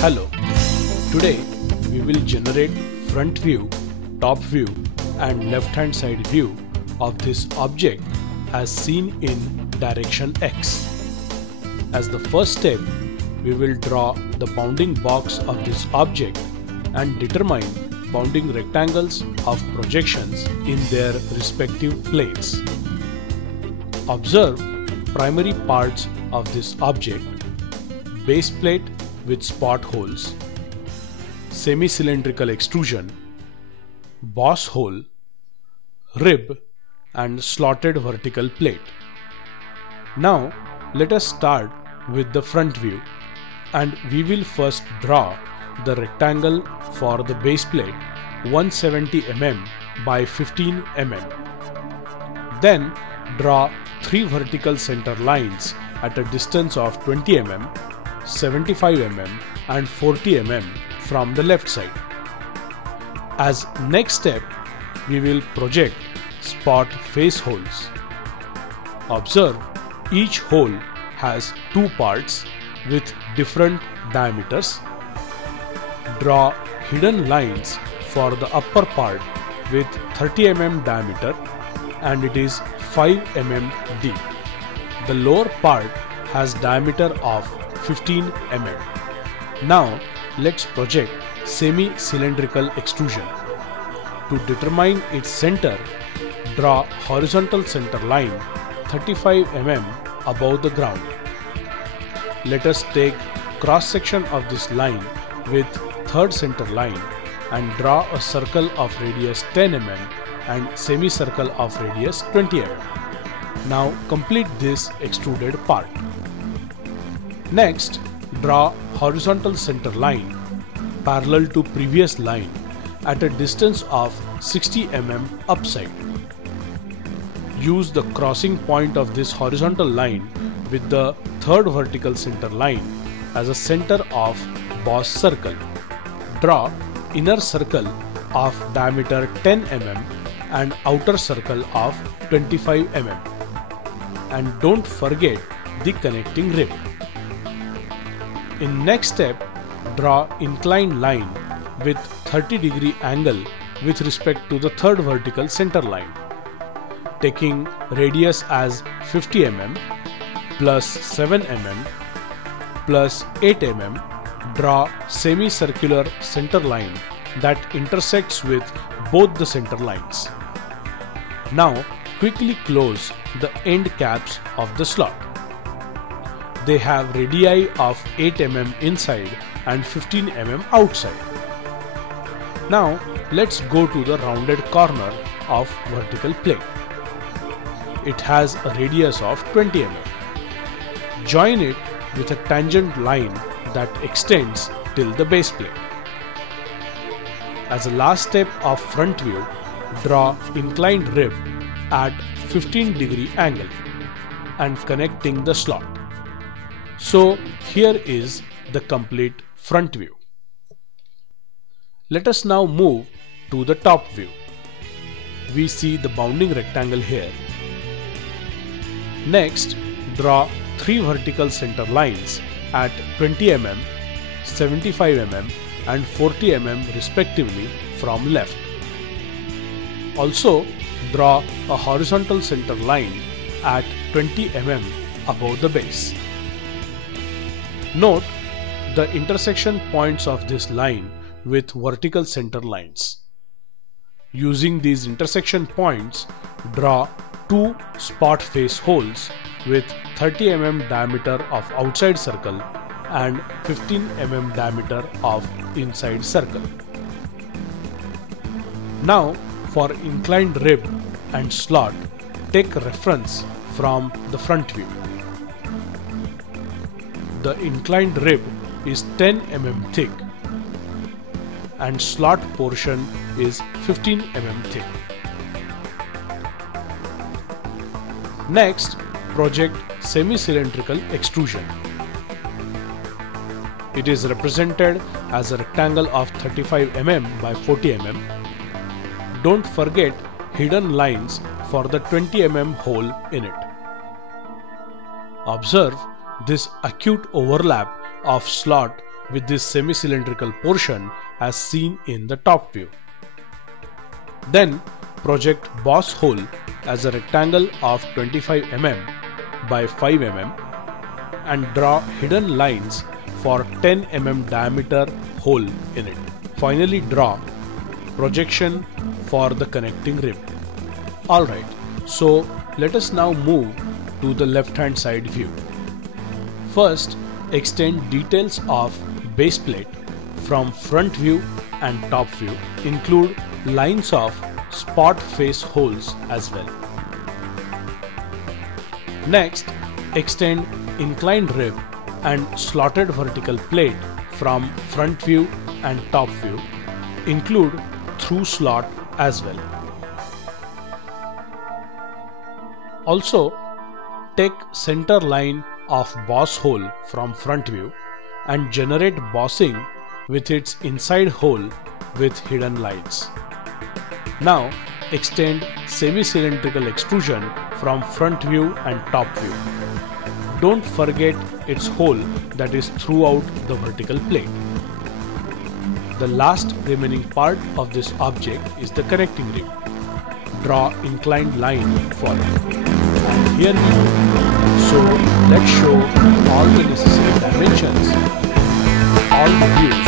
Hello, today we will generate front view, top view and left hand side view of this object as seen in direction X. As the first step, we will draw the bounding box of this object and determine bounding rectangles of projections in their respective planes. Observe primary parts of this object: base plate with spot holes, semi-cylindrical extrusion, boss hole, rib and slotted vertical plate. Now let us start with the front view, and we will first draw the rectangle for the base plate 170 mm by 15 mm. Then draw 3 vertical center lines at a distance of 20 mm, 75 mm and 40 mm from the left side. As next step, we will project spot face holes. Observe each hole has 2 parts with different diameters. Draw hidden lines for the upper part with 30 mm diameter and it is 5 mm deep. The lower part has diameter of 15 mm. Now let's project semi-cylindrical extrusion. To determine its center, draw horizontal center line 35 mm above the ground. Let us take cross section of this line with third center line and draw a circle of radius 10 mm and semicircle of radius 20 mm. Now complete this extruded part. Next, draw horizontal center line parallel to previous line at a distance of 60 mm upside. Use the crossing point of this horizontal line with the third vertical center line as a center of boss circle. Draw inner circle of diameter 10 mm and outer circle of 25 mm. And don't forget the connecting rib. In next step, draw inclined line with 30-degree angle with respect to the third vertical center line. Taking radius as 50 mm plus 7 mm plus 8 mm, draw semicircular center line that intersects with both the center lines. Now quickly close the end caps of the slot. They have radii of 8 mm inside and 15 mm outside. Now let's go to the rounded corner of vertical plate. It has a radius of 20 mm. Join it with a tangent line that extends till the base plate. As a last step of front view, draw inclined rib at 15-degree angle and connecting the slot. So here is the complete front view. Let us now move to the top view. We see the bounding rectangle here. Next, draw 3 vertical center lines at 20 mm, 75 mm and 40 mm respectively from left. Also, draw a horizontal center line at 20 mm above the base. Note the intersection points of this line with vertical center lines. Using these intersection points, draw 2 spot face holes with 30 mm diameter of outside circle and 15 mm diameter of inside circle. Now for inclined rib and slot, take reference from the front view. The inclined rib is 10 mm thick and slot portion is 15 mm thick. Next, project semi-cylindrical extrusion. It is represented as a rectangle of 35 mm by 40 mm. Don't forget hidden lines for the 20 mm hole in it. Observe this acute overlap of slot with this semi-cylindrical portion as seen in the top view. Then project boss hole as a rectangle of 25 mm by 5 mm and draw hidden lines for 10 mm diameter hole in it. Finally draw projection for the connecting rib. Alright, so let us now move to the left hand side view. First, extend details of base plate from front view and top view. Include lines of spot face holes as well. Next, extend inclined rib and slotted vertical plate from front view and top view. Include through slot as well. Also, take center line of boss hole from front view and generate bossing with its inside hole with hidden lines. Now extend semi-cylindrical extrusion from front view and top view. Don't forget its hole that is throughout the vertical plate. The last remaining part of this object is the connecting rib. Draw inclined line for it. And here we go. So let's show all the necessary dimensions, all the views